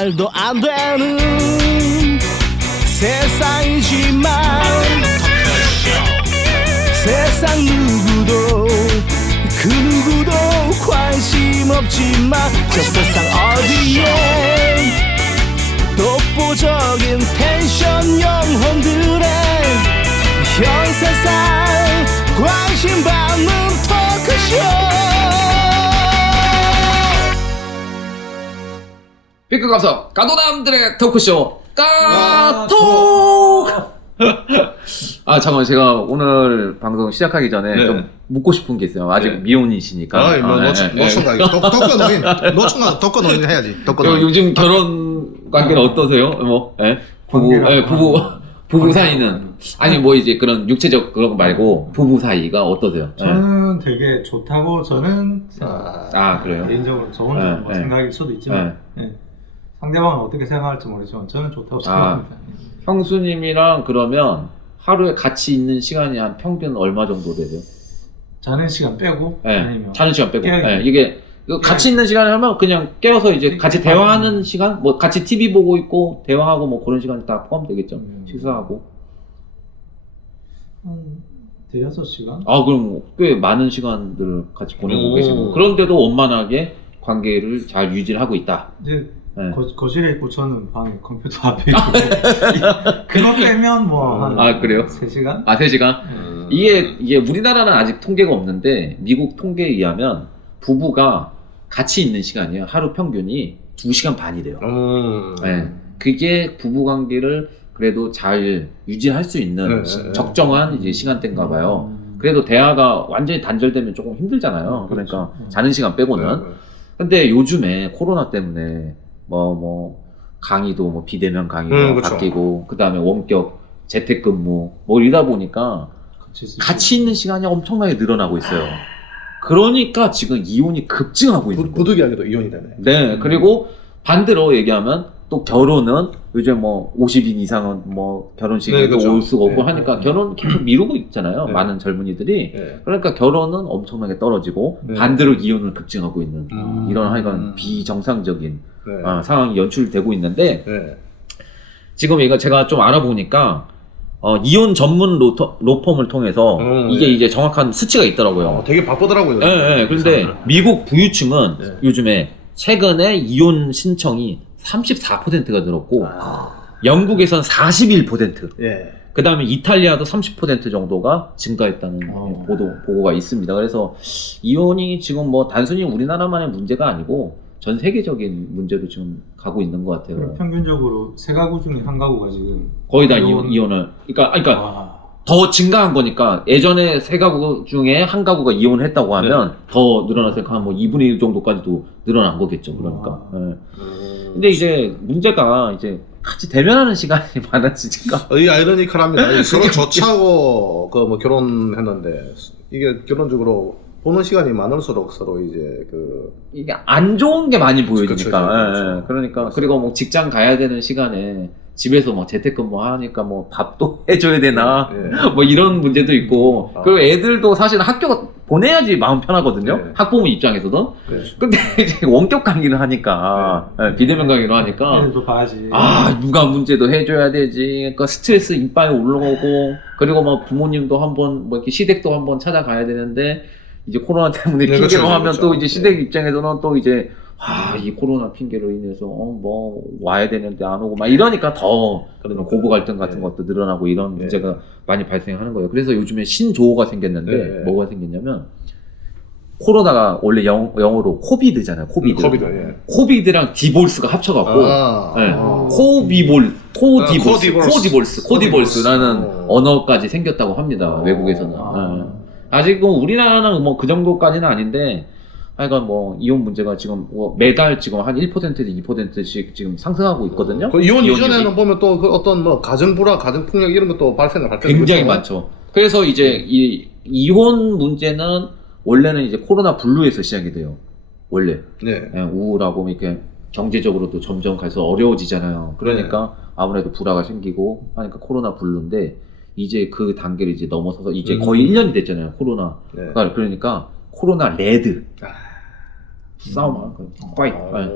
말도 안 되는 세상이지만 세상 누구도 그 누구도 관심 없지만 저 세상 어디에 독보적인 텐션 영혼들의 현 세상 관심 받는 토크쇼. 삐끗 감성 까도남들의 토크쇼 까톡. 아 잠깐만, 제가 오늘 방송 시작하기 전에 네. 좀 묻고 싶은 게 있어요. 아직 네. 미혼이시니까. 노총각 덕거 노인 해야지. 덕거 노인. 요즘 결혼 관계는 어떠세요? 뭐 부부 사이는 아니 뭐 이제 그런 육체적 그런 거 말고 부부 사이가 어떠세요? 저는 되게 좋다고 저는 그래요? 개인적으로 저 혼자 뭐 생각일 수도 있지만 상대방은 어떻게 생각할지 모르지만 저는 좋다고 생각합니다. 형수님이랑 그러면 하루에 같이 있는 시간이 한 평균 얼마 정도 되세요? 자는 시간 빼고 아니면 자는 시간 빼고 깨어있는 이게 같이 있는 시간을 하면 그냥 깨어서 이제 같이 대화하는 시간? 뭐 같이 TV 보고 있고 대화하고 뭐 그런 시간이 다 포함되겠죠? 식사하고 한 대여섯 시간? 그럼 꽤 많은 시간들을 같이 보내고 계시고 그런데도 원만하게 관계를 잘 유지를 하고 있다. 이제 네. 거실에 있고 저는 방에 컴퓨터 앞에 있고 그거 빼면 뭐 한 그래요? 3시간? 3시간? 이게 우리나라는 아직 통계가 없는데 미국 통계에 의하면 부부가 같이 있는 시간이요. 하루 평균이 2시간 반이래요. 네. 그게 부부 관계를 그래도 잘 유지할 수 있는 적정한 이제 시간대인가 봐요. 그래도 대화가 완전히 단절되면 조금 힘들잖아요. 그러니까 자는 시간 빼고는. 근데 요즘에 코로나 때문에 뭐 강의도 뭐 비대면 강의로 바뀌고 그다음에 원격 재택근무 뭐 이러다 보니까 같이 있는 시간이 엄청나게 늘어나고 있어요. 그러니까 지금 이혼이 급증하고 있는 거예요. 부득이하게도 이혼이 되네. 네. 그리고 반대로 얘기하면 또 결혼은 요즘 뭐 50인 이상은 뭐 결혼식에도 올 수가 없고 하니까 결혼 계속 미루고 있잖아요. 많은 젊은이들이. 그러니까 결혼은 엄청나게 떨어지고 반대로 이혼을 급증하고 있는 이런 하여간 비정상적인 상황이 연출되고 있는데 지금 이거 제가 좀 알아보니까 이혼 전문 로펌을 통해서 이게 이제 정확한 수치가 있더라고요. 되게 바쁘더라고요. 네. 그런데 미국 부유층은 요즘에 최근에 이혼 신청이 34%가 늘었고 영국에선 41%. 그 다음에 이탈리아도 30% 정도가 증가했다는 보고가 있습니다. 그래서 이혼이 지금 뭐 단순히 우리나라만의 문제가 아니고 전 세계적인 문제로 지금 가고 있는 것 같아요. 평균적으로 세 가구 중에 한 가구가 지금 거의 다 이혼을. 그러니까 더 증가한 거니까 예전에 세 가구 중에 한 가구가 이혼을 했다고 하면 더 늘어났으니까 한 뭐 2분의 1 정도까지도 늘어난 거겠죠. 그러니까. 근데 이제 문제가 이제 같이 대면하는 시간이 많아지니까. 이 아이러니컬합니다. 서로 좋자고 뭐 결혼했는데 이게 결론적으로 보는 시간이 많을수록 서로 이제 이게 안 좋은 게 많이 보여지니까. 그렇죠. 그러니까 그리고 뭐 직장 가야 되는 시간에 집에서 뭐 재택근무 하니까 뭐 밥도 해줘야 되나 뭐 이런 문제도 있고 그리고 애들도 사실 학교 보내야지 마음 편하거든요. 학부모 입장에서는. 근데 이제 원격 강의를 하니까 비대면 강의로 하니까 애들도 봐야지. 누가 문제도 해줘야 되지. 그러니까 스트레스 이빨에 올라오고 그리고 뭐 부모님도 한번 뭐 이렇게 시댁도 한번 찾아가야 되는데 이제 코로나 때문에 핑계로 하면 또 이제 시댁 입장에서는 또 이제 이 코로나 핑계로 인해서 뭐 와야 되는데 안 오고 막 이러니까 더 그런 고부 갈등 같은 것도 늘어나고 이런 문제가 많이 발생하는 거예요. 그래서 요즘에 신조어가 생겼는데 뭐가 생겼냐면 코로나가 원래 영어로 코비드잖아요. 코비드랑 디볼스가 합쳐갖고 코디볼스라는 언어까지 생겼다고 합니다. 외국에서는. 아직은 우리나라는 뭐 그 정도까지는 아닌데 하여간 뭐 이혼 문제가 지금 매달 지금 한 1%에서 2%씩 지금 상승하고 있거든요. 이혼 이전에는 보면 또 어떤 뭐 가정불화, 가정폭력 이런 것도 발생을 할 텐데 굉장히 많죠. 그래서 이제 이 이혼 문제는 원래는 이제 코로나 블루에서 시작이 돼요. 원래 우울하고 이렇게 경제적으로도 점점 갈수록 어려워지잖아요. 그러니까 아무래도 불화가 생기고 하니까 코로나 블루인데 이제 그 단계를 이제 넘어서서 이제 거의 1년이 됐잖아요. 코로나. 그러니까 코로나 레드. 싸움하고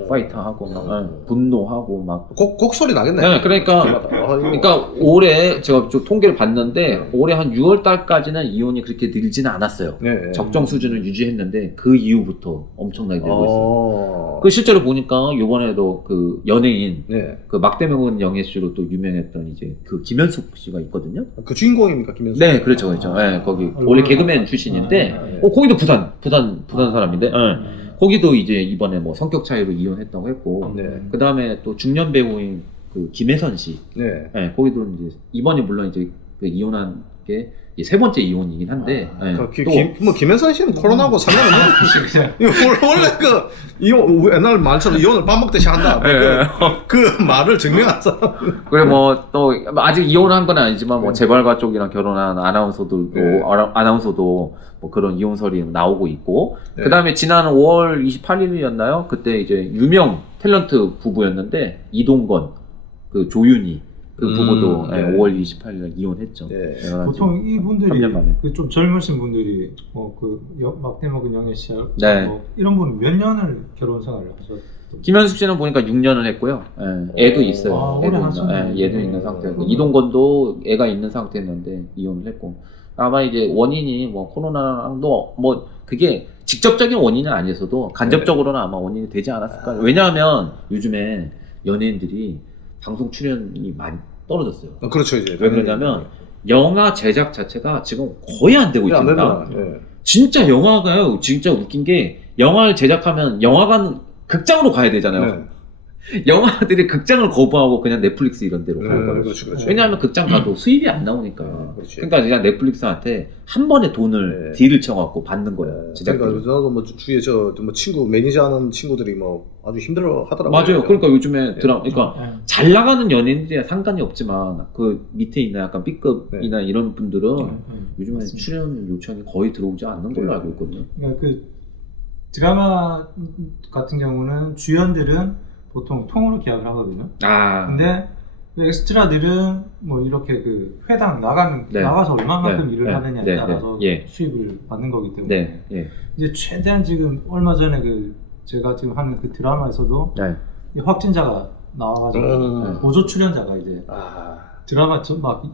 파이터하고 막 분노하고 막 곡소리 나겠네. 네, 그러니까 올해 제가 좀 통계를 봤는데 올해 한 6월 달까지는 이혼이 그렇게 늘지는 않았어요. 네. 적정 수준을 유지했는데 그 이후부터 엄청나게 늘고 있어요. 그 실제로 보니까 이번에도 그 연예인 네. 그 막대명은 영예씨로 또 유명했던 이제 그 김현숙 씨가 있거든요. 그 주인공입니까, 김현수? 네, 그렇죠, 그렇죠. 네, 거기 원래 개그맨 출신인데, 거기도 부산 사람인데, 거기도 이제 이번에 뭐 성격 차이로 이혼했다고 했고, 네. 그 다음에 또 중년 배우인 그 김혜선 씨, 네. 네, 거기도 이제 이번에 물론 이제 그 이혼한 게 세 번째 이혼이긴 한데, 네, 뭐 김현선 씨는 코로나하고 상관없는 이거 원래 이혼 옛날 말처럼 이혼을 밥 먹듯이 한다. 그 말을 증명한 사람. 그래 뭐 또 아직 이혼한 건 아니지만 뭐 재벌가 쪽이랑 결혼한 아나운서들도 아나운서도 뭐 그런 이혼설이 나오고 있고, 그 다음에 지난 5월 28일이었나요? 그때 이제 유명 탤런트 부부였는데 이동건, 그 조윤희 그 부부도 5월 28일 이혼했죠. 네. 보통 이분들이 3년 만에. 그 좀 젊으신 분들이 그 막대먹은 영애 씨 네. 뭐 이런 분은 몇 년을 결혼 생활을 하셨던? 김현숙 씨는 보니까 6년을 했고요. 애도 있어요. 아, 애도 오래 하셨네. 얘도 있는 상태고 이동건도 애가 있는 상태였는데 이혼을 했고, 아마 이제 원인이 뭐 코로나랑도 뭐 그게 직접적인 원인은 아니어서도 간접적으로는 아마 원인이 되지 않았을까. 왜냐하면 요즘에 연예인들이 방송 출연이 많이 떨어졌어요. 그렇죠, 이제. 왜 그러냐면 영화 제작 자체가 지금 거의 안 되고 있습니다. 네. 진짜 영화가요. 진짜 웃긴 게 영화를 제작하면 영화관 극장으로 가야 되잖아요. 네. 영화들이 극장을 거부하고 그냥 넷플릭스 이런 데로 가는 거예요. 그렇죠. 왜냐하면 극장 가도 수입이 안 나오니까요. 그렇지. 그러니까 그냥 넷플릭스한테 한 번에 돈을 딜을 쳐갖고 받는 거예요. 제작들이. 그러니까 저도 뭐 주위에 뭐 친구 매니저하는 친구들이 뭐 아주 힘들어 하더라고요. 맞아요. 그러니까 요즘에 그러니까 잘 나가는 연예인들이야 상관이 없지만 그 밑에 있는 약간 B급이나 이런 분들은 요즘에 맞습니다. 출연 요청이 거의 들어오지 않는 걸로 알고 있거든요. 그러니까 그 드라마 같은 경우는 주연들은 보통 통으로 계약을 하거든요. 근데 그 엑스트라들은 뭐 이렇게 그 회당 나가서 얼마만큼 일을 하느냐에 따라서 수입을 받는 거기 때문에 이제 최대한 지금 얼마 전에 그 제가 지금 하는 그 드라마에서도 이 확진자가 나와가지고 보조 출연자가 이제 드라마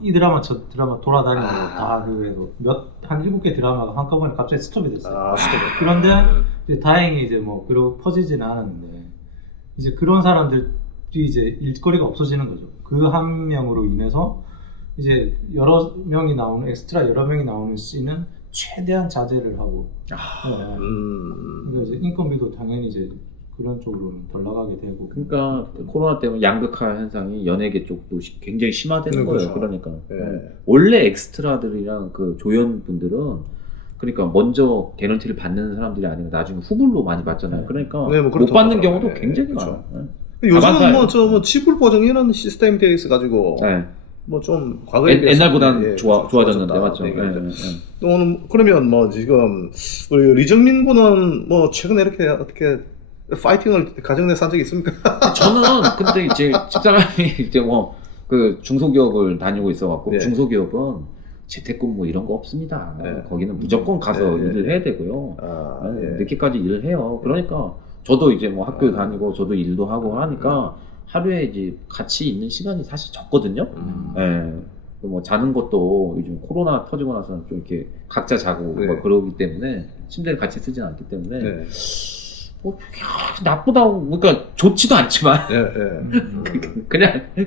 이 드라마 저 드라마 돌아다니고 다 그래서 한 7개 드라마가 한꺼번에 갑자기 스톱이 됐어요. 그런데 이제 다행히 이제 뭐 그러고 퍼지지는 않았는데 이제 그런 사람들이 이제 일거리가 없어지는 거죠. 그 한 명으로 인해서 이제 여러 명이 나오는 엑스트라 여러 명이 나오는 씬은 최대한 자제를 하고 그러니까 이제 인건비도 당연히 이제 그런 쪽으로는 덜 나가게 되고. 그러니까 코로나 때문에 양극화 현상이 연예계 쪽도 굉장히 심화되는 거예요. 그러니까 원래 엑스트라들이랑 그 조연분들은 그러니까 먼저 개런티를 받는 사람들이 아니면 나중에 후불로 많이 받잖아요. 그러니까 뭐 못 받는 경우도 굉장히 많아요. 요즘은 뭐 지불 보증이라는 시스템이 되어 있어 가지고 뭐 좀 과거에 비해서 옛날보다는 좋아졌는데 맞죠. 또는 그러면 뭐 지금 우리 리정민 군은 뭐 최근에 이렇게 어떻게 파이팅을 가정내서 한 적이 있습니까? 저는 근데 이제 집사람이 이제 뭐 그 중소기업을 다니고 있어갖고 중소기업은 재택근무 이런 거 없습니다. 거기는 무조건 가서 일을 해야 되고요. 늦게까지 일을 해요. 그러니까 저도 이제 뭐 학교 다니고 저도 일도 하고 하니까 하루에 이제 같이 있는 시간이 사실 적거든요. 뭐 자는 것도 요즘 코로나 터지고 나서는 좀 이렇게 각자 자고 뭐 그러기 때문에 침대를 같이 쓰진 않기 때문에 뭐 나쁘다고 그러니까 좋지도 않지만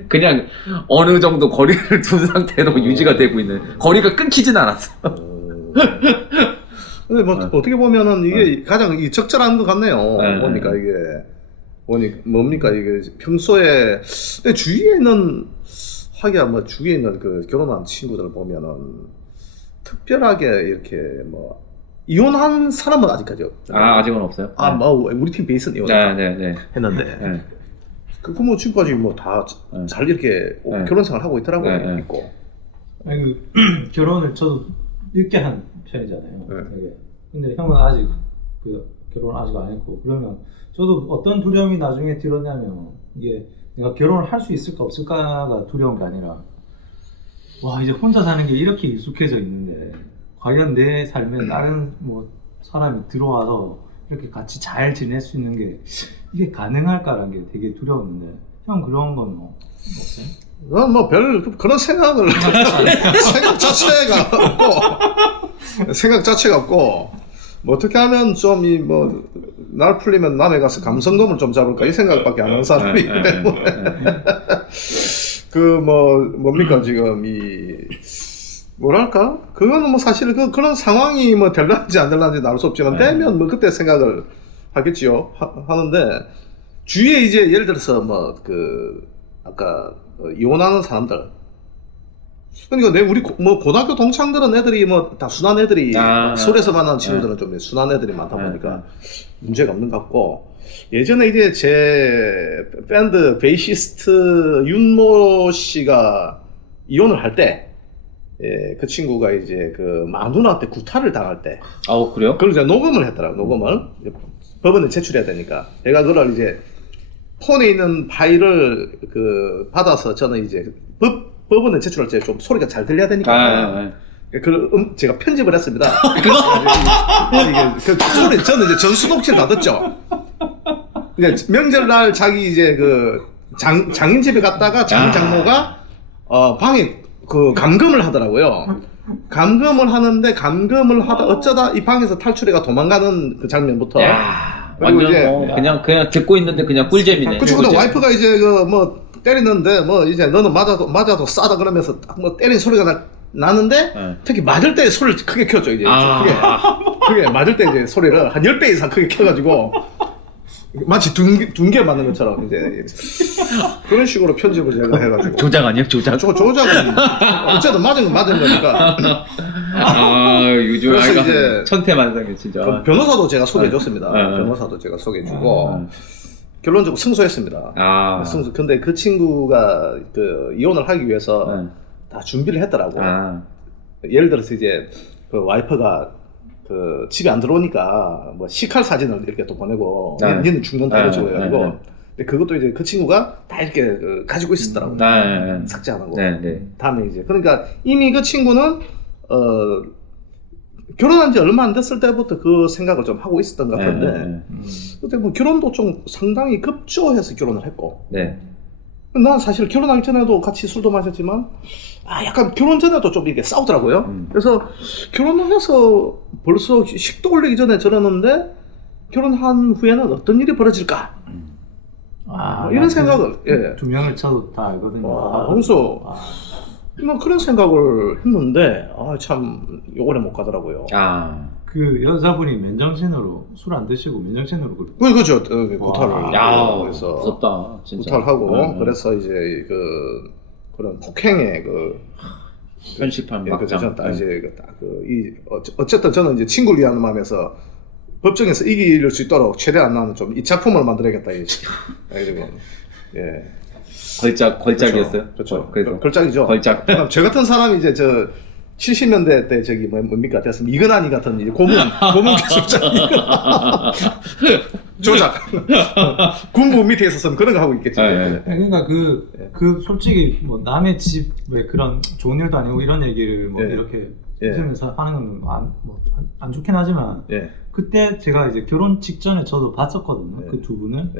그냥 어느 정도 거리를 둔 상태로 유지가 되고 있는 거리가 끊기진 않았어. 근데 뭐 어떻게 보면은 이게 가장 적절한 것 같네요. 보니까 이게 뭡니까 이게 평소에 내 주위에 있는 하기야 뭐 주위에 있는 그 결혼한 친구들 보면은 특별하게 이렇게 뭐 이혼한 사람은 아직까지 없어요. 아직은 없어요. 뭐 우리 팀 베이스는 이혼 했는데 그 뭐 지금까지 뭐 다 잘 이렇게 결혼 생활 하고 있더라고요. 있고. 아니 그 결혼을 저도 늦게 한 편이잖아요. 되게. 근데 형은 아직 그 결혼 아직 안 했고 그러면 저도 어떤 두려움이 나중에 들었냐면 이게 내가 결혼을 할 수 있을까 없을까가 두려운 게 아니라 와 이제 혼자 사는 게 이렇게 익숙해져 있는데 과연 내 삶에 다른 뭐 사람이 들어와서 이렇게 같이 잘 지낼 수 있는 게 이게 가능할까라는 게 되게 두려웠는데 형 그런 건 뭐 없어요? 난 뭐 별 그런 생각을 생각 자체가 없고 뭐 어떻게 하면 좀 이 뭐 날 풀리면 남에 가서 감성돔을 좀 잡을까 이 생각밖에 안 하는 사람이기 때문에 그 뭐 뭡니까 지금 이 뭐랄까 그거는 뭐 사실 그런 상황이 뭐 될란지 안 될란지 알 수 없지만 되면 뭐 그때 생각을 하겠지요 하는데 주위에 이제 예를 들어서 뭐 그 아까 이혼하는 사람들 그러니까 우리 뭐 고등학교 동창들은 애들이 뭐 다 순한 애들이 서울에서 만난 친구들은 좀 순한 애들이 많다 보니까 문제가 없는 것 같고 예전에 이제 제 밴드 베이시스트 윤모 씨가 이혼을 할 때 그 친구가 이제 그 마누라한테 구타를 당할 때 그래요? 그걸 이제 녹음을 했더라고 녹음을 법원에 제출해야 되니까 제가 그걸 이제 폰에 있는 파일을 그 받아서 저는 이제 법원에 제출할 때 좀 소리가 잘 들려야 되니까 그 제가 편집을 했습니다. 이게 그 소리 저는 이제 전수 녹취를 다 듣죠. 그냥 명절날 자기 이제 그 장인 집에 갔다가 장모가 방에 그 감금을 하더라고요. 감금을 하는데 감금을 하다 어쩌다 이 방에서 탈출해가 도망가는 그 장면부터. 그리고 완전 이제 그냥 듣고 있는데 그냥 꿀잼이네. 그 친구도 와이프가 이제 그 뭐 때리는데 뭐 이제 너는 맞아도 싸다 그러면서 딱 뭐 때린 소리가 나는데 특히 맞을 때 소리를 크게 켰죠 이제 크게 맞을 때 이제 소리를 한 10배 이상 크게 켜가지고 마치 둔개 맞는 것처럼 이제 그런 식으로 편집을 제가 해가지고 조작 아니에요? 조작은 어쨌든 맞은 건 맞은 거니까 요즘 그래서 아이가 이제 천태만상해 진짜. 그 변호사도 제가 소개해줬습니다. 변호사도 제가 소개해주고 결론적으로 승소했습니다. 승소. 근데 그 친구가 그 이혼을 하기 위해서 다 준비를 했더라고. 예를 들어서 이제 그 와이프가 그 집에 안 들어오니까 뭐 식칼 사진을 이렇게 또 보내고 니는 죽는다 이러고 해가지고 근데 그것도 이제 그 친구가 다 이렇게 그 가지고 있었더라고. 삭제 안 하고. 다음에 이제 그러니까 이미 그 친구는 결혼한 지 얼마 안 됐을 때부터 그 생각을 좀 하고 있었던 것 같은데 그때 뭐 결혼도 좀 상당히 급조해서 결혼을 했고 난 사실 결혼하기 전에도 같이 술도 마셨지만 약간 결혼 전에도 좀 이렇게 싸우더라고요. 그래서 결혼을 해서 벌써 식도 올리기 전에 저러는데 결혼한 후에는 어떤 일이 벌어질까 이런 생각을 두 명을 쳐도 다 알거든요. 그래서 뭐 그런 생각을 했는데 참 오래 못 가더라고요. 그 여자분이 맨정신으로 술 안 드시고 맨정신으로 그렇죠. 구타를 그래서 무섭다 진짜. 구타를 하고 그래서 이제 그런 폭행의 현실판 막장. 어쨌든 저는 이제 친구를 위한 마음에서 법정에서 이길 수 있도록 최대한 나는 좀 이 작품을 만들어야겠다 그리고 걸작이었어요? 그렇죠. 그래서 걸작이죠. 걸작. 저 같은 사람이 이제 70년대 때 저기 뭡니까 됐으면 이근한이 같은 이제 고문 기술자 조작 군부 밑에 있었으면 그런 거 하고 있겠지. 그러니까 그 솔직히 뭐 남의 집 왜 그런 좋은 일도 아니고 이런 얘기를 뭐 이렇게 웃으면서 하는 건 안 좋긴 하지만 그때 제가 이제 결혼 직전에 저도 봤었거든요. 그 두 분을.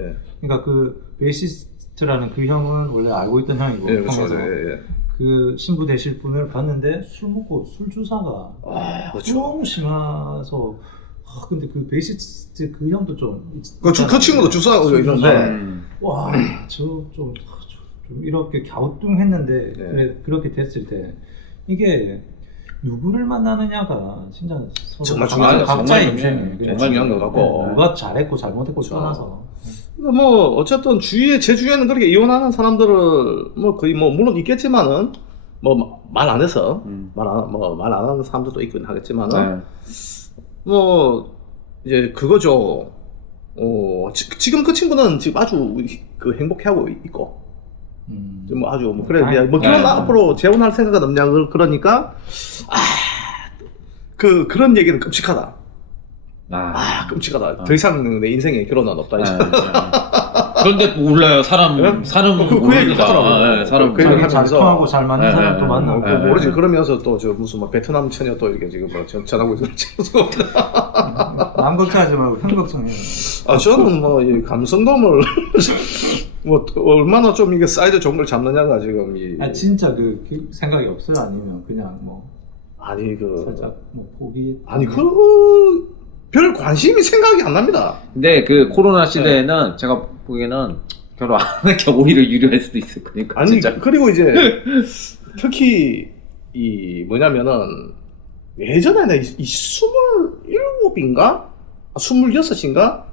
그러니까 그 베이시스트라는 그 형은 원래 알고 있던 형이고 그렇죠. 그 신부 되실 분을 봤는데 술 먹고 술 주사가 너무 심해서 근데 그 베이시스트 그 형도 좀 그 친구도 주사하고 있는데 좀 이렇게 갸우뚱했는데 그렇게 됐을 때 이게 누구를 만나느냐가 진짜 정말 중요한 각자의 정말 중요한 것 같고 누가 잘했고 잘못했고 떠나서 뭐 어쨌든 제 주위에는 그렇게 이혼하는 사람들을 뭐 거의 뭐 물론 있겠지만은 뭐 말 안 해서 말 안 하는 사람들도 있긴 하겠지만은 뭐 이제 그거죠. 지금 그 친구는 지금 아주 그 행복해하고 있고 뭐 아주 뭐 그래 뭐 결혼 앞으로 재혼할 생각은 없냐 그러니까 그런 얘기는 끔찍하다. 끔찍하다. 더 이상 내 인생에 결혼은 없다. 그런데 몰라요. 사람 그 얘기 하더라고. 사람 잘 통하고 잘 맞는 사람도 만나고 모르지. 그러면서 또 저 무슨 막 베트남 처녀 또 이렇게 지금 뭐 전하고 있을지 남 걱정하지 말고 형 걱정해. 저는 뭐 이 감성돔을 뭐 얼마나 좀 이게 사이즈 좋은 걸 잡느냐가 지금 이 진짜 그 생각이 없어요? 아니면 그냥 뭐 아니 살짝 뭐 포기? 아니 별 관심이 생각이 안 납니다. 근데 그 코로나 시대에는 제가 보기에는 결혼 안 하는 게 오히려 유리할 수도 있을 거니까. 아니 진짜. 그리고 이제 특히 이 뭐냐면은 예전에는 이 27인가 26인가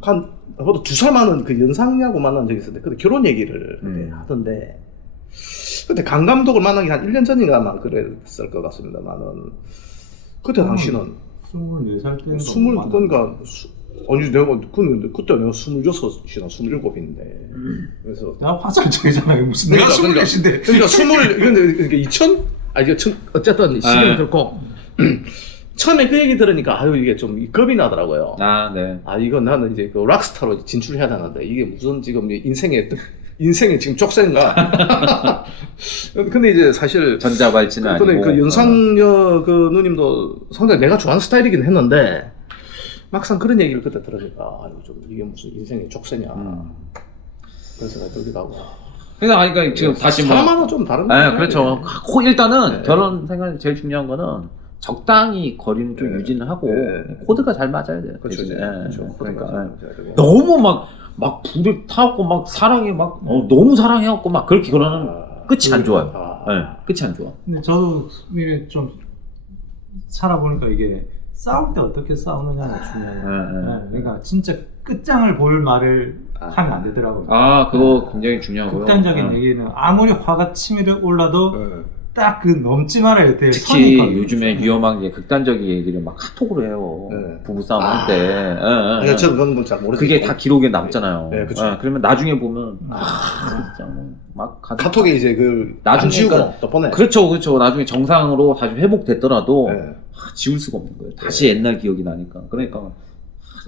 한 저도 2살 많은 그 연상녀하고 만난 적이 있었는데 그때 결혼 얘기를 그때 하던데 그때 강 감독을 만난 게 한 1년 전인가 아마 그랬을 것 같습니다만은 그때 당시는 24살 때인가 20그러니까 아니 내가 그때 내가 26이나 27인데 그래서 나 화살적이잖아요. 무슨 내가 24인데 그러니까 2000 이게 어쨌든 시기는 그렇고 처음에 그 얘기 들으니까 아유 이게 좀 겁이 나더라고요. 네. 이거 나는 이제 그 락스타로 진출해야 되는데 이게 무슨 지금 인생의 지금 족쇄인가? 근데 이제 사실 전자발찌는 아니고. 근데 그 연상녀 그 누님도 상당히 내가 좋아하는 스타일이긴 했는데 막상 그런 얘기를 그때 들으니까 아유 좀 이게 무슨 인생의 족쇄냐. 그래서 내가 들기도 하고. 그러니까 지금 다시 뭐. 사람마다 좀 다른 네, 그렇죠. 일단은 네. 결혼 생활 제일 중요한 거는 적당히 거리는 좀 유지는 하고 코드가 잘 맞아야 돼요. 그렇죠. 그러니까 그러니까 너무 막 불에 타고 막 사랑해 막 너무 사랑해갖고 막 그렇게 결혼하면 끝이 안 좋아요. 끝이 안 좋아. 근데 저도 이게 좀 살아보니까 이게 싸울 때 어떻게 싸우느냐가 중요해요. 그러니까 진짜 끝장을 볼 말을 하면 안 되더라고요. 그거 굉장히 중요하고요. 극단적인 얘기는 아무리 화가 치밀어 올라도 딱 그 넘지 말아야 돼. 특히 요즘에 위험한 게 극단적인 얘기를 막 카톡으로 해요. 부부싸움 할 때. 저는 그런 건 잘 모르겠어요. 그게 다 기록에 남잖아요. 네, 그쵸. 그러면 나중에 보면 진짜 막 카톡에 이제 그 나중에 지우고 그러니까 또 보내. 그렇죠. 나중에 정상으로 다시 회복됐더라도 네. 지울 수가 없는 거예요. 다시 옛날 기억이 나니까. 그러니까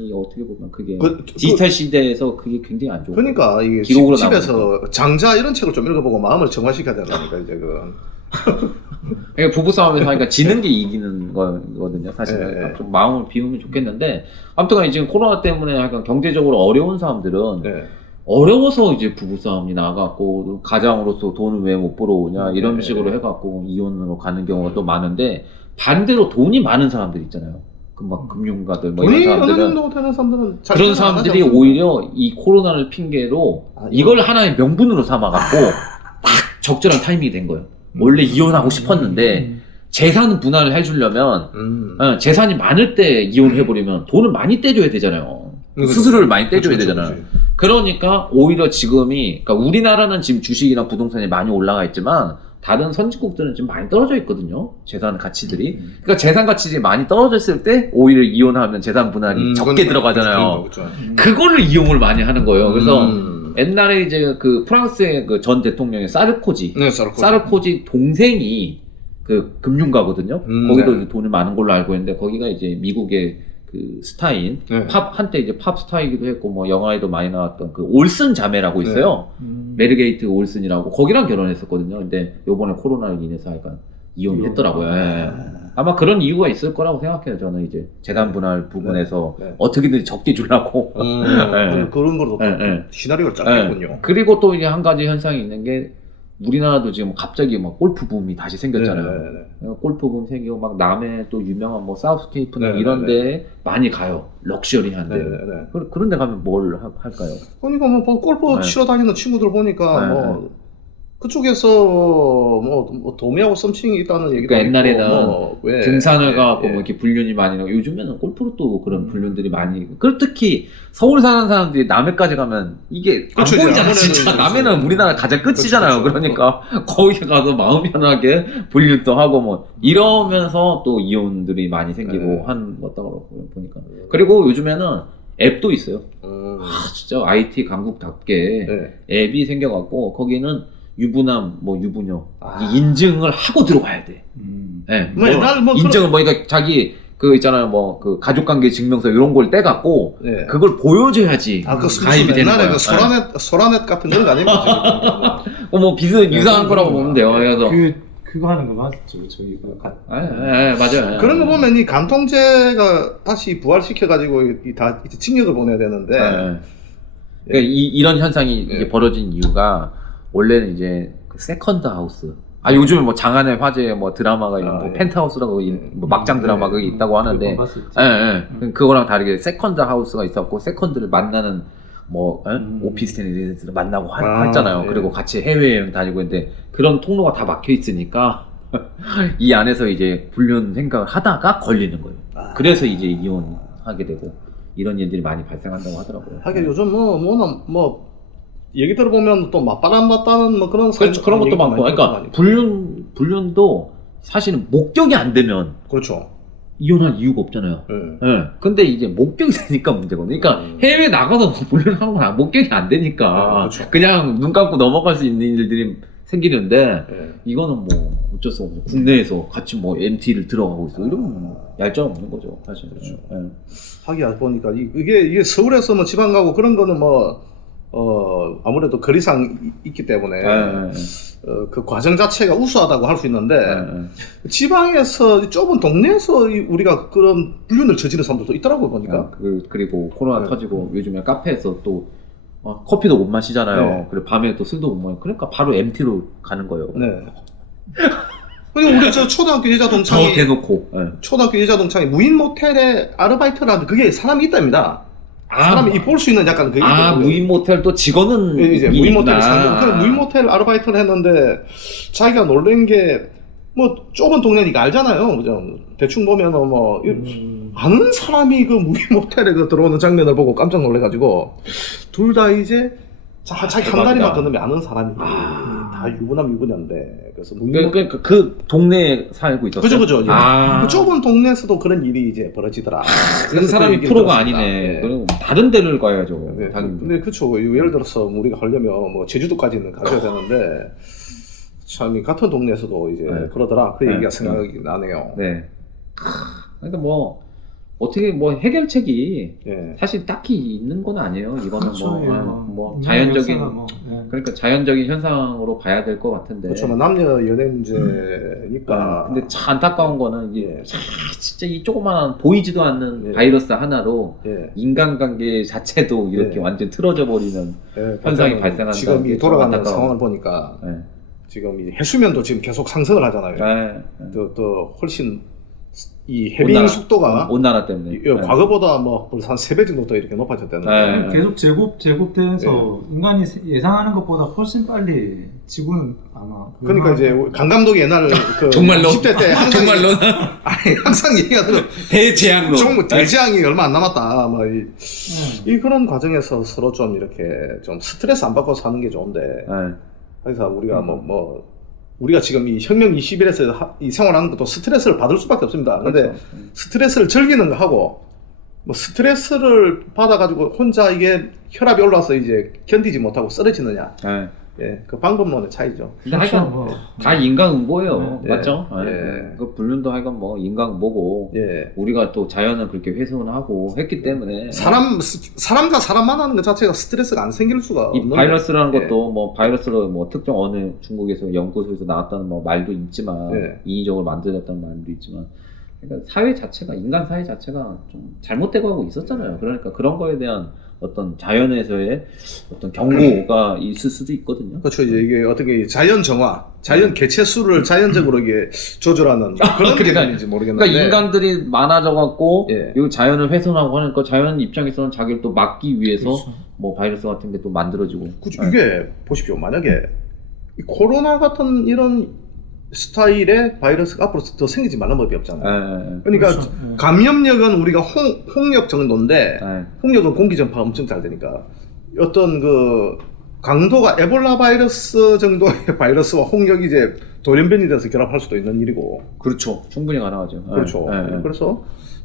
이게 어떻게 보면 그게 그 디지털 시대에서 그게 굉장히 안 좋아요. 그러니까 이게 기록으로 집에서 장자 이런 책을 좀 읽어보고 마음을 정화시켜야 된다니까 이제 그러니까 부부싸움에서 하니까 지는 게 이기는 거거든요. 사실은 네. 좀 마음을 비우면 좋겠는데 아무튼 지금 코로나 때문에 약간 경제적으로 어려운 사람들은 어려워서 이제 부부싸움이 나가고 가장으로서 돈을 왜 못 벌어오냐 이런 식으로 해갖고 이혼으로 가는 경우가 또 많은데 반대로 돈이 많은 사람들 있잖아요. 그 막 금융가들 뭐 이런 사람들은 되는 사람들은 그런 사람들이 오히려 이 코로나를 핑계로 이걸 하나의 명분으로 삼아갖고 딱 적절한 타이밍이 된 거예요. 원래 이혼하고 싶었는데 재산 분할을 해주려면 재산이 많을 때 이혼해버리면 돈을 많이 떼줘야 되잖아요. 수수료를 많이 떼줘야 되잖아요. 그러니까 오히려 지금이 그러니까 우리나라는 지금 주식이나 부동산이 많이 올라가 있지만 다른 선진국들은 지금 많이 떨어져 있거든요. 재산 가치들이. 그러니까 재산 가치들이 많이 떨어졌을 때 오히려 이혼하면 재산 분할이 적게 들어가잖아요. 그거를 이용을 많이 하는 거예요. 그래서 옛날에 이제 그 프랑스의 그 전 대통령의 사르코지 동생이 그 금융가거든요. 거기도 돈이 많은 걸로 알고 있는데 거기가 이제 미국의 그 스타인 한때 이제 팝 스타이기도 했고 뭐 영화에도 많이 나왔던 그 올슨 자매라고 있어요. 메르게이트 올슨이라고 거기랑 결혼했었거든요. 근데 요번에 코로나로 인해서 약간 이혼을 했더라고요. 아마 그런 이유가 있을 거라고 생각해요. 저는 이제 재산 분할 부분에서 어떻게든 적게 주려고 그런 거로 시나리오를 짰겠군요. 그리고 또 이제 한 가지 현상이 있는 게 우리나라도 지금 갑자기 막 골프 붐이 다시 생겼잖아요. 골프 붐 생기고 막 남해 또 유명한 뭐 사우스케이프나 이런 데 많이 가요. 럭셔리한데. 그런 데 가면 뭘 할까요? 그러니까 뭐 골프 치러 다니는 친구들 보니까 뭐 그쪽에서 뭐 도미하고 썸씽이 있다는 얘기도 그러니까 옛날에는 뭐 등산을 가고 뭐 이렇게 불륜이 많이 나고 요즘에는 골프로 또 그런 불륜들이 많이 그리고 특히 서울 사는 사람들이 남해까지 가면 이게 안 보이잖아. 진짜 남해는 우리나라 가장 끝이잖아요. 그러니까 거기 가서 마음 편하게 불륜도 하고 뭐 이러면서 또 이혼들이 많이 생기고 한 것도 보니까 그리고 요즘에는 앱도 있어요. 진짜 IT 강국답게 앱이 생겨갖고 거기는 유부남, 뭐 유부녀 인증을 하고 들어가야 돼. 인증을 그러니까 자기 그 있잖아요, 뭐 그 가족관계 증명서 이런 걸 떼갖고 그걸 보여줘야지 가입이 되는 거야. 옛날에 그 소라넷 같은 그런 거 아닙니까? 뭐 비슷 유사한 거라고 보면 돼요. 그래서 그거 하는 거 맞죠? 저희가 맞아요. 그런 거 보면 이 간통죄가 다시 부활시켜가지고 다 이제 징역을 보내야 되는데. 그러니까 이런 현상이 이제 벌어진 이유가 원래는 이제 그 세컨드 하우스. 요즘에 뭐 장안의 화제 뭐 드라마가 뭐 펜트하우스라고 뭐 막장 드라마가 있다고 하는데, 그거랑 다르게 세컨드 하우스가 있었고 세컨드를 만나는 뭐 오피스텔 레지던스를 만나고 했잖아요. 그리고 같이 해외여행 다니고 했는데 그런 통로가 다 막혀 있으니까 이 안에서 이제 불륜 생각을 하다가 걸리는 거예요. 그래서 이제 이혼하게 되고 이런 일들이 많이 발생한다고 하더라고요. 하긴 요즘 뭐 얘기 들어보면 또 맞바람 맞다는 뭐 그런 그렇죠. 그런 것도 많고, 그러니까 불륜도 사실은 목격이 안 되면 그렇죠. 이혼할 이유가 없잖아요. 근데 이제 목격이 되니까 문제거든요. 그러니까 해외 나가서 불륜하는 건 목격이 안 되니까 그렇죠. 그냥 눈 감고 넘어갈 수 있는 일들이 생기는데 이거는 뭐 어쩔 수 없죠. 국내에서 같이 뭐 MT를 들어가고 있어. 이러면 뭐 얄짤 없는 거죠, 사실. 그렇죠. 하기야 보니까 이게 서울에서 뭐 지방 가고 그런 거는 뭐 아무래도 거리상 있기 때문에 그 과정 자체가 우수하다고 할 수 있는데 지방에서 좁은 동네에서 우리가 그런 불륜을 저지르는 사람들도 있더라고요 보니까. 그리고 코로나 터지고 요즘에 카페에서 또 커피도 못 마시잖아요. 그리고 밤에 또 술도 못 마시고 그러니까 바로 MT로 가는 거예요. 그리고 우리 저 초등학교 여자 동창이 더 대놓고 초등학교 여자 동창이 무인 모텔에 아르바이트를 하는데 그게 사람이 있답니다. 사람이 볼 수 있는 약간 그게 무인 모텔 또 직원은 이제 무인 모텔 상금 무인 모텔 아르바이트를 했는데 자기가 놀란 게 뭐 좁은 동네니까 알잖아요. 그죠? 대충 보면 뭐 아는 사람이 그 무인 모텔에 그 들어오는 장면을 보고 깜짝 놀래가지고 둘 다 이제 자기 한 다리만 건너면 아는 사람이 다 유부남인데 그래서 그 동네에 살고 있었어요. 그죠. 그 좁은 동네에서도 그런 일이 이제 벌어지더라. 그 사람이 프로가 아니네. 그럼 다른 데를 가야죠. 근데 그쵸. 예를 들어서 우리가 가려면 뭐 제주도까지는 가셔야 되는데 참 같은 동네에서도 이제 그러더라. 그 얘기가 생각이 나네요. 그러니까 뭐 어떻게 뭐 해결책이 사실 딱히 있는 건 아니에요. 이거는 뭐 자연적인 그러니까 자연적인 현상으로 봐야 될 것 같은데. 그렇죠. 뭐 남녀 연애 문제니까. 근데 참 안타까운 거는 이게 진짜 이 조그마한 보이지도 않는 바이러스 하나로 인간관계 자체도 이렇게 완전 틀어져 버리는 현상이 발생한다. 지금 이 돌아가는 상황을 보니까 지금 이 해수면도 지금 계속 상승을 하잖아요. 또 훨씬 이 해빙 속도가 온난화 때문에 과거보다 뭐 벌써 한 3배 정도 더 이렇게 높아졌다는 계속 제곱되면서 인간이 예상하는 것보다 훨씬 빨리 지구는 아마 그러니까 이제 강 감독이 옛날 그 정말로 10대 때 항상 정말로 항상 얘기하던 대재앙로 대재앙이 얼마 안 남았다 뭐 이 그런 과정에서 서로 좀 이렇게 좀 스트레스 안 받고 사는 게 좋은데 그래서 우리가 우리가 지금 이 혁명 21에서 이 생활하는 것도 스트레스를 받을 수밖에 없습니다. 근데 그렇죠. 스트레스를 즐기는 거 하고 뭐 스트레스를 받아가지고 혼자 이게 혈압이 올라서 이제 견디지 못하고 쓰러지느냐. 그 방법론의 차이죠. 근데 하여간 다 인간응보예요. 맞죠? 그 불륜도 하여간 뭐 인간응보고 우리가 또 자연을 그렇게 훼손하고 했기 때문에 사람과 사람 만나는 것 자체가 스트레스가 안 생길 수가 없는 이 바이러스라는 것도 뭐 바이러스로 뭐 특정 어느 중국에서 연구소에서 나왔다는 뭐 말도 있지만 인위적으로 만들어졌다는 말도 있지만 그러니까 사회 자체가 인간 사회 자체가 좀 잘못되고 하고 있었잖아요. 그러니까 그런 거에 대한 어떤 자연에서의 어떤 경고가 있을 수도 있거든요. 그렇죠. 이게 어떻게 자연 정화, 자연 개체 수를 자연적으로 이게 조절하는 그런 개념인지 모르겠는데. 그러니까 인간들이 많아져갖고 이 자연을 훼손하고 하니까 자연 입장에서는 자기를 또 막기 위해서 뭐 바이러스 같은 게 또 만들어지고. 그렇죠. 이게 보십시오. 만약에 이 코로나 같은 이런 스타일의 바이러스가 앞으로 더 생기지 말란 법이 없잖아요. 그러니까 감염력은 우리가 홍역 정도인데 홍역은 공기 전파가 엄청 잘 되니까 어떤 그 강도가 에볼라 바이러스 정도의 바이러스와 홍역이 이제 돌연변이 돼서 결합할 수도 있는 일이고. 그렇죠. 충분히 가능하죠. 그렇죠. 그래서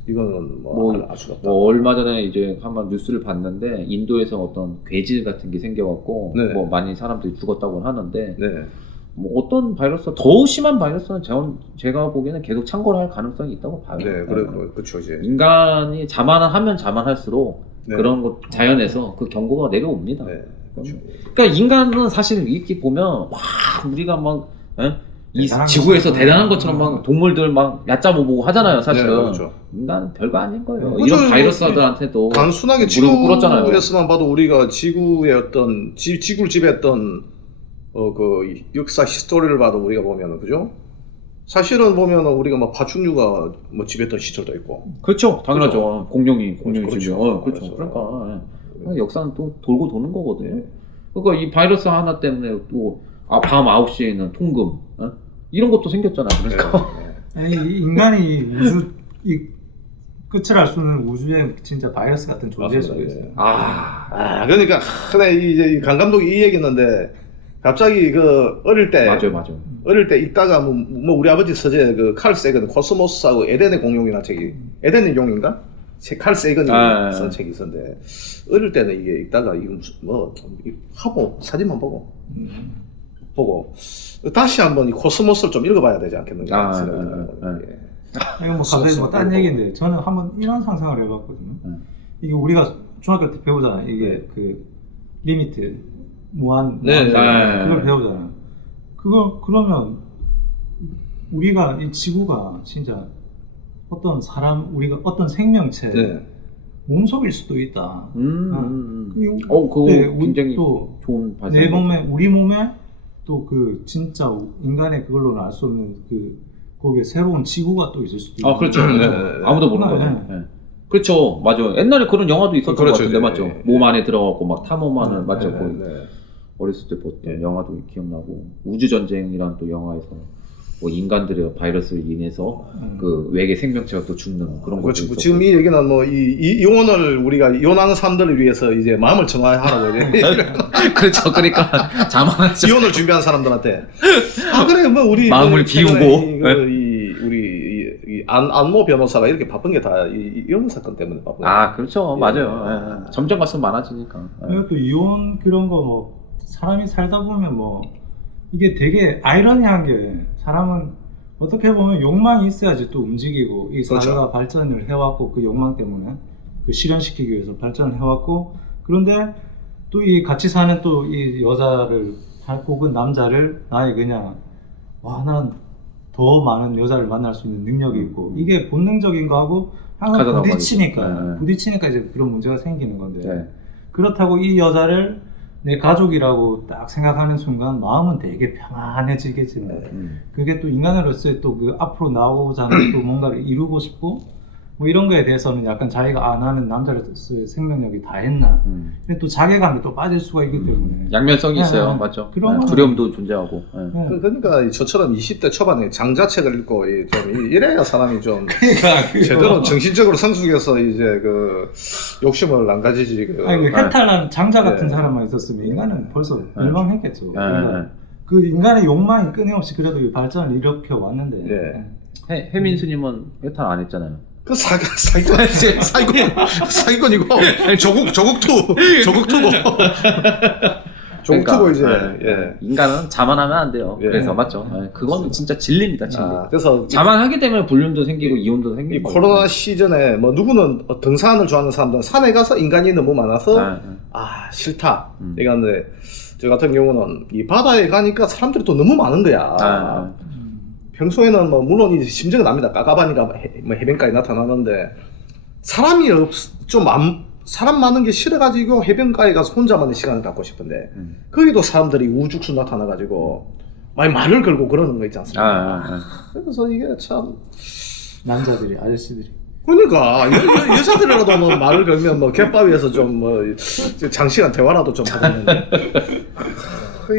이거는 알 수가 없다. 얼마 전에 이제 한번 뉴스를 봤는데 인도에서 어떤 괴질 같은 게 생겨갖고 뭐 많이 사람들이 죽었다고 하는데. 뭐 어떤 바이러스 더 심한 바이러스는 제가 보기에는 계속 창궐할 가능성이 있다고 봐요. 그렇죠. 이제 인간이 자만하면 자만할수록 그런 것 자연에서 그 경고가 내려옵니다. 그렇죠. 그러니까 인간은 사실 이렇게 보면 와 우리가 막 이 대단한 지구에서 거죠. 대단한 것처럼 막 동물들 막 얕잡아보고 하잖아요, 사실은. 네, 그렇죠. 인간 별거 아닌 거예요. 그렇죠. 이런 바이러스들한테도 단순하게 무릎을 꿇었잖아요. 지구에서만 봐도 우리가 지구의 어떤 지구를 지배했던 그 역사 히스토리를 봐도 우리가 보면은 그죠? 사실은 보면은 우리가 막 파충류가 뭐 지배했던 시절도 있고. 그렇죠, 당연하죠. 공룡이 그렇죠. 지금 그렇죠. 그래서. 그러니까 역사는 또 돌고 도는 거거든요. 그러니까 이 바이러스 하나 때문에 또 밤 9시에는 통금 이런 것도 생겼잖아요. 그러니까 네. 아니, 인간이 우주 이 끝을 알 수 있는 우주의 진짜 바이러스 같은 존재일 수도 맞습니다. 있어요. 그러니까 근데 이제 강 감독이 이 얘기했는데 갑자기 그 어릴 때 맞아요. 어릴 때 읽다가 뭐 우리 아버지 서재 그 칼 세건 코스모스하고 에덴의 공룡이라는 책이 에덴의 용인가? 칼 세건이 쓴 책이 있었는데 어릴 때는 이게 읽다가 이거 무슨 뭐 하고 사진만 보고 다시 한번 이 코스모스를 좀 읽어봐야 되지 않겠는가 생각이 듭니다. 이거 뭐 갑자기 뭐 딴 얘기인데 저는 한번 이런 상상을 해봤거든요. 이게 우리가 중학교 때 배우잖아요. 이게 그 리미트 무한 네. 그걸 배우잖아요. 그러면 우리가 이 지구가 진짜 어떤 사람 우리가 어떤 생명체 네. 몸속일 수도 있다. 그거 네, 굉장히 또 좋은 발상. 내 몸에 우리 몸에 또 그 진짜 인간의 그걸로는 알 수 없는 그 거기에 새로운 지구가 또 있을 수도 있고. 그렇죠. 네. 아무도 모르는 거죠. 네. 그렇죠, 맞아요. 옛날에 그런 영화도 있었던 그렇죠. 것 같은데 맞죠? 네. 몸 안에 들어가고 막 탐험하는 네. 맞죠? 네, 거의 네. 어렸을 때 봤던 영화도 기억나고 우주 전쟁이란 또 영화에서 뭐 인간들의 바이러스로 인해서 그 외계 생명체가 또 죽는 그런 것도 그렇죠. 있었고. 지금 이 얘기는 뭐 이 이혼을 우리가 이혼하는 사람들을 위해서 이제 마음을 정화하라고 이제 그렇죠. 그러니까 자만하죠. 이혼을 준비한 사람들한테 그래 뭐 우리 마음을 비우고. 우리 안모 변호사가 이렇게 바쁜 게 다 이혼 사건 때문에 바쁜 거예요. 그렇죠. 맞아요. 예. 점점 갈수록 많아지니까. 그리고 또 이혼 그런 거 뭐 사람이 살다 보면 뭐 이게 되게 아이러니한 게 사람은 어떻게 보면 욕망이 있어야지 또 움직이고 이 사회가 그렇죠. 발전을 해왔고 그 욕망 때문에 그 실현시키기 위해서 발전을 해왔고 그런데 또 이 같이 사는 또 이 여자를 혹은 남자를 나의 그냥 난 더 많은 여자를 만날 수 있는 능력이 있고 이게 본능적인 거하고 항상 부딪히니까 이제 그런 문제가 생기는 건데 네. 그렇다고 이 여자를 내 가족이라고 딱 생각하는 순간 마음은 되게 평안해지겠지만 그게 또 인간으로서의 또 그 앞으로 나오고자 하는 또 뭔가를 이루고 싶고 뭐 이런 거에 대해서는 약간 자기가 나는 남자로서의 생명력이 다 했나 근데 또 자괴감이 또 빠질 수가 있기 때문에 양면성이 있어요. 네. 맞죠. 그러면- 두려움도 존재하고. 그러니까 저처럼 20대 초반에 장자책을 읽고 좀 이래야 사람이 좀 그러니까 제대로 정신적으로 성숙해서 이제 그 욕심을 안 가지지. 아니 그 해탈한 장자 같은 네. 사람만 있었으면 인간은 벌써 멸망했겠죠. 네. 그러니까 그 인간의 욕망이 끊임없이 그래도 이 발전을 일으켜 왔는데 네. 해민스님은 해탈 안 했잖아요. 그 사기꾼이고 조국투고 조국투고 이제 인간은 자만하면 안 돼요. 예. 그래서 맞죠. 그건 진짜 진리입니다. 진리. 그래서 자만하기 때문에 불륜도 생기고 이혼도 이 생기고. 코로나 시즌에 뭐 누구는 등산을 좋아하는 사람들은 산에 가서 인간이 너무 많아서 싫다. 이건데 저 같은 경우는 이 바다에 가니까 사람들이 또 너무 많은 거야. 평소에는 뭐 물론 이제 심정은 납니다. 까까바니까 해변가에 나타나는데 사람이 사람 많은 게 싫어가지고 해변가에 가서 혼자만의 시간을 갖고 싶은데 거기도 사람들이 우죽수 나타나가지고 많이 말을 걸고 그러는 거 있지 않습니까? 그래서 이게 참 남자들이 아저씨들이 그러니까 여자들이라도 뭐 말을 걸면 뭐 갯바위에서 좀 뭐 장시간 대화라도 좀 하는데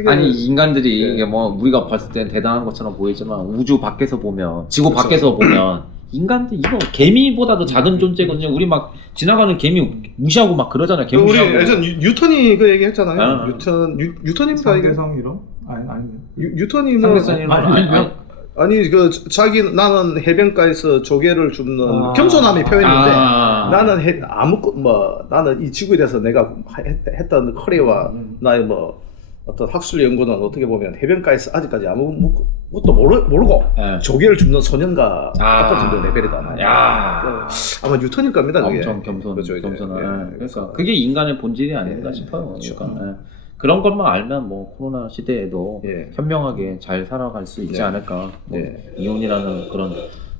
아니 인간들이 이게 뭐 우리가 봤을 땐 대단한 것처럼 보이지만 우주 밖에서 보면 지구 밖에서 보면 인간들 이거 개미보다도 작은 존재거든요. 우리 막 지나가는 개미 무시하고 막 그러잖아요. 개미 우리 무시하고. 예전 뉴턴이 그 얘기했잖아요. 뉴턴입니까 이게? 상대성 이론? 아닌데 뉴턴이 뭐 아니 그 나는 해변가에서 조개를 줍는 겸손함의 표현인데 나는 나는 이 지구에 대해서 내가 했던 커리어와 나의 뭐 어떤 학술 연구는 어떻게 보면 해변가에서 아직까지 아무것도 모르고 조개를 줍는 소년과 같은 정도 레벨이다. 아마 뉴턴일 겁니다. 그게. 엄청 겸손한. 그렇죠, 그러니까 그게 인간의 본질이 아닌가 싶어요. 그렇죠. 그러니까. 그런 것만 알면 뭐 코로나 시대에도 예. 현명하게 잘 살아갈 수 있지 네. 않을까. 뭐 예. 이혼이라는 그런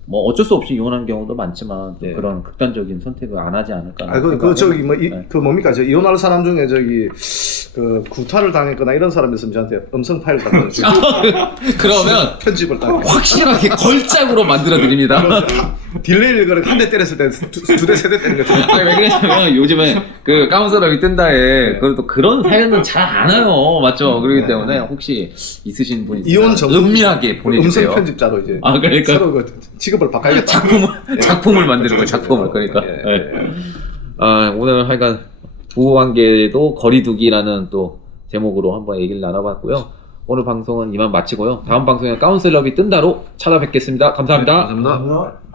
뭐 어쩔 수 없이 이혼한 경우도 많지만 예. 그런 극단적인 선택을 안 하지 않을까. 저기 뭐 네. 그 뭡니까 저 이혼할 사람 중에 저기 그 구타를 당했거나 이런 사람 있으면 저한테 음성 파일 갖다 주세요. 그러면 편집을 딱 확실하게 걸작으로 만들어 드립니다. 딜레이를 그렇게 한 대 때렸을 때 두 대 세 대 때리는 거죠. 아니, 왜 그러냐면 요즘에 그 까운서럽이 뜬다에 그래도 그런 사연은 잘 안 와요. 맞죠? 그렇기 네. 때문에 혹시 있으신 분이 이혼 있으면 전문 은밀하게 보내주세요. 음성 편집자로 이제 아, 그러니까. 서로 그 직업을 바꿔야겠다. 작품을 만드는 거예요. 작품을. 그러니까. 예, 네. 예. 아, 오늘 하여간 부부관계도 거리두기라는 또 제목으로 한번 얘기를 나눠봤고요. 오늘 방송은 이만 마치고요. 다음 방송에 까운셀럽이 뜬다로 찾아뵙겠습니다. 감사합니다. 감사합니다. 감사합니다.